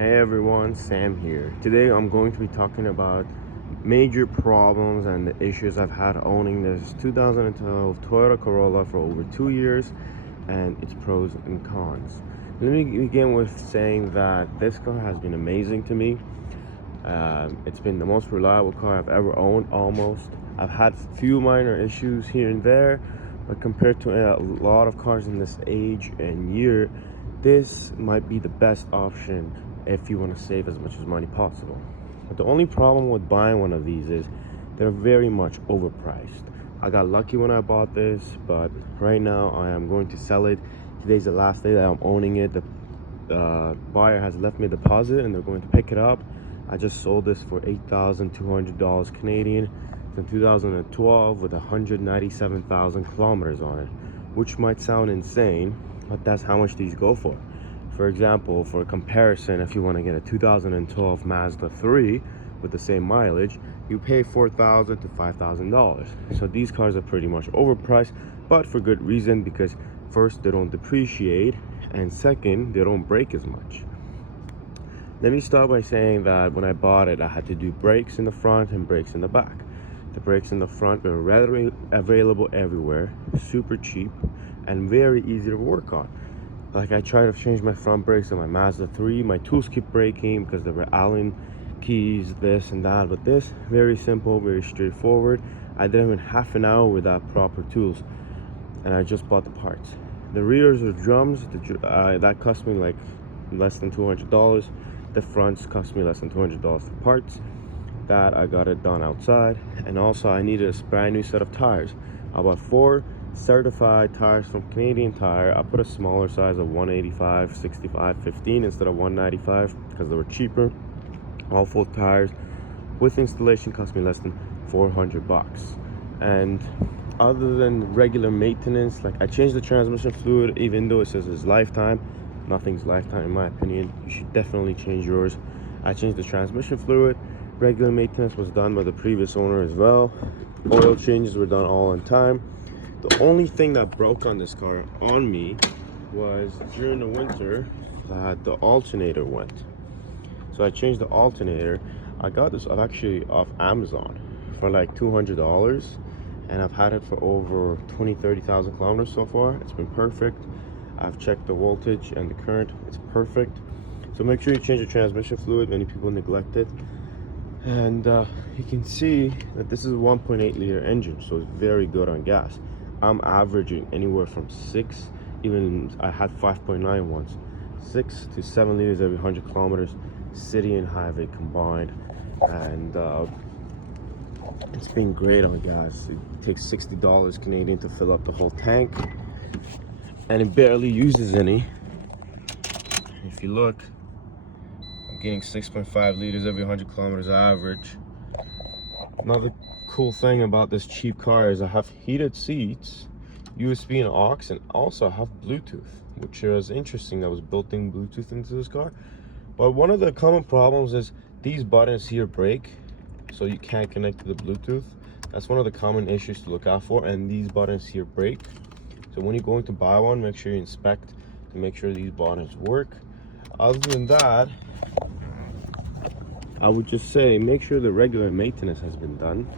Hey everyone, Sam here. Today I'm going to be talking about major problems and the issues I've had owning this 2012 Toyota Corolla for over 2 years and its pros and cons. Let me begin with saying that this car has been amazing to me. It's been the most reliable car I've ever owned, almost. I've had few minor issues here and there, but compared to a lot of cars in this age and year, this might be the best option if you want to save as much as money possible. But the only problem with buying one of these is they're very much overpriced. I got lucky when I bought this, but right now I am going to sell it. Today's the last day that I'm owning it. The buyer has left me a deposit and they're going to pick it up. I just sold this for $8,200 Canadian. It's in 2012 with 197,000 kilometers on it, which might sound insane, but that's how much these go for. For example, for a comparison, if you want to get a 2012 Mazda 3 with the same mileage, you pay $4,000 to $5,000. So these cars are pretty much overpriced, but for good reason, because first, they don't depreciate, and second, they don't break as much. Let me start by saying that when I bought it, I had to do brakes in the front and brakes in the back. The brakes in the front were readily available everywhere, super cheap, and very easy to work on. Like, I tried to change my front brakes on my Mazda 3, my tools keep breaking because there were Allen keys, this and that, but this, very simple, very straightforward. I did it in half an hour without proper tools, and I just bought the parts. The rears are drums, that cost me like less than $200. The fronts cost me less than $200 for parts. That I got it done outside, and also I needed a brand new set of tires. I bought 4 certified tires from Canadian Tire. I put a smaller size of 185, 65, 15 instead of 195 because they were cheaper. All 4 tires with installation cost me less than $400. And other than regular maintenance, like I changed the transmission fluid, even though it says it's lifetime. Nothing's lifetime in my opinion. You should definitely change yours. I changed the transmission fluid. Regular maintenance was done by the previous owner as well. Oil changes were done all on time. The only thing that broke on this car on me was during the winter that the alternator went. So I changed the alternator. I got this actually off Amazon for like $200, and I've had it for over 30,000 kilometers so far. It's been perfect. I've checked the voltage and the current, it's perfect. So make sure you change the transmission fluid. Many people neglect it. And you can see that this is a 1.8 liter engine, so it's very good on gas. I'm averaging anywhere from 6, even I had 5.9 once, 6 to 7 liters every 100 kilometers, city and highway combined. And it's been great on gas. It takes $60 Canadian to fill up the whole tank, and it barely uses any. If you look, I'm getting 6.5 liters every 100 kilometers average. Another cool thing about this cheap car is I have heated seats, USB and aux, and also I have Bluetooth, which is interesting. That was built-in Bluetooth into this car. But one of the common problems is these buttons here break, so you can't connect to the Bluetooth. That's one of the common issues to look out for, and these buttons here break. So when you're going to buy one, make sure you inspect to make sure these buttons work. Other than that, I would just say make sure the regular maintenance has been done.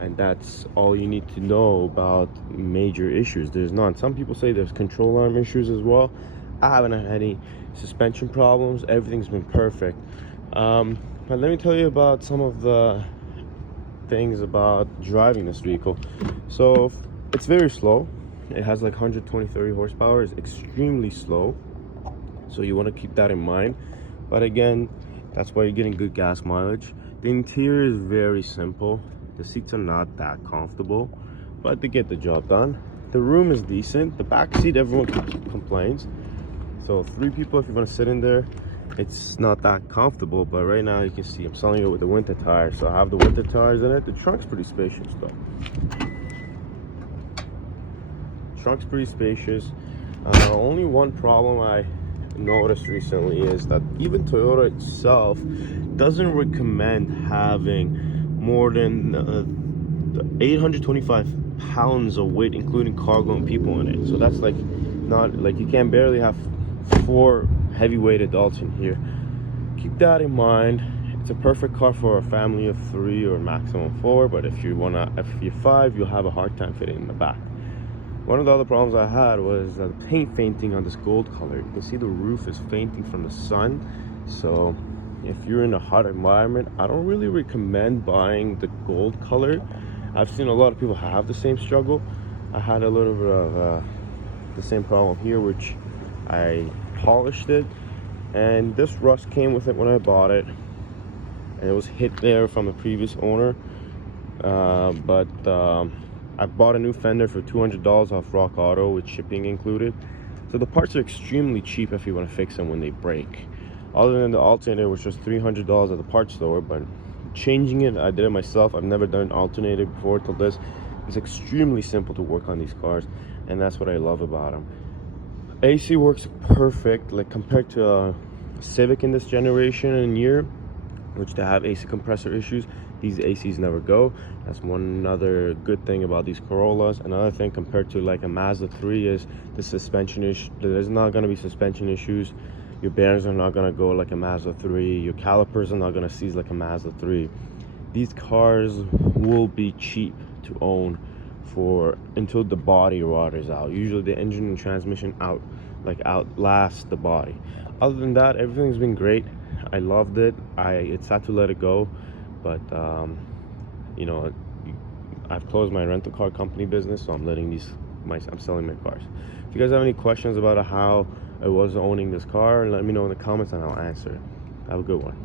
And that's all you need to know about major issues. There's none. Some people say there's control arm issues as well. I haven't had any suspension problems. Everything's been perfect. But let me tell you about some of the things about driving this vehicle. So it's very slow. It has like 120-130 horsepower. It's extremely slow, so you want to keep that in mind. But again, that's why you're getting good gas mileage. The interior is very simple. The seats are not that comfortable, but they get the job done. The room is decent. The back seat, everyone complains. So 3 people, if you're gonna sit in there, it's not that comfortable. But right now you can see I'm selling it with the winter tires, so I have the winter tires in it. The trunk's pretty spacious though. Trunk's pretty spacious. Only one problem I noticed recently is that even Toyota itself doesn't recommend having more than 825 pounds of weight, including cargo and people in it. So that's like not like, you can barely have 4 heavyweight adults in here. Keep that in mind. It's a perfect car for a family of 3 or maximum 4, but if you're 5, you'll have a hard time fitting in the back. One of the other problems I had was the paint fainting on this gold color. You can see the roof is fainting from the sun. So if you're in a hot environment, I don't really recommend buying the gold color. I've seen a lot of people have the same struggle. I had a little bit of the same problem here, which I polished it, and this rust came with it when I bought it, and it was hit there from the previous owner. I bought a new fender for $200 off Rock Auto with shipping included. So the parts are extremely cheap if you want to fix them when they break. Other than the alternator, which was $300 at the parts store, but changing it, I did it myself. I've never done an alternator before till this. It's extremely simple to work on these cars, and that's what I love about them. AC works perfect, like compared to a Civic in this generation and year, which they have AC compressor issues. These ACs never go. That's one other good thing about these Corollas. Another thing compared to like a Mazda 3 is the suspension issue. There's not going to be suspension issues. Your bearings are not going to go like a Mazda 3. Your calipers are not going to seize like a Mazda 3. These cars will be cheap to own for until the body rotters out. Usually the engine and transmission outlast the body. Other than that, everything's been great. I loved it. It's sad to let it go, but you know, I've closed my rental car company business, so I'm selling my cars. If you guys have any questions about how I was owning this car, let me know in the comments and I'll answer it. Have a good one.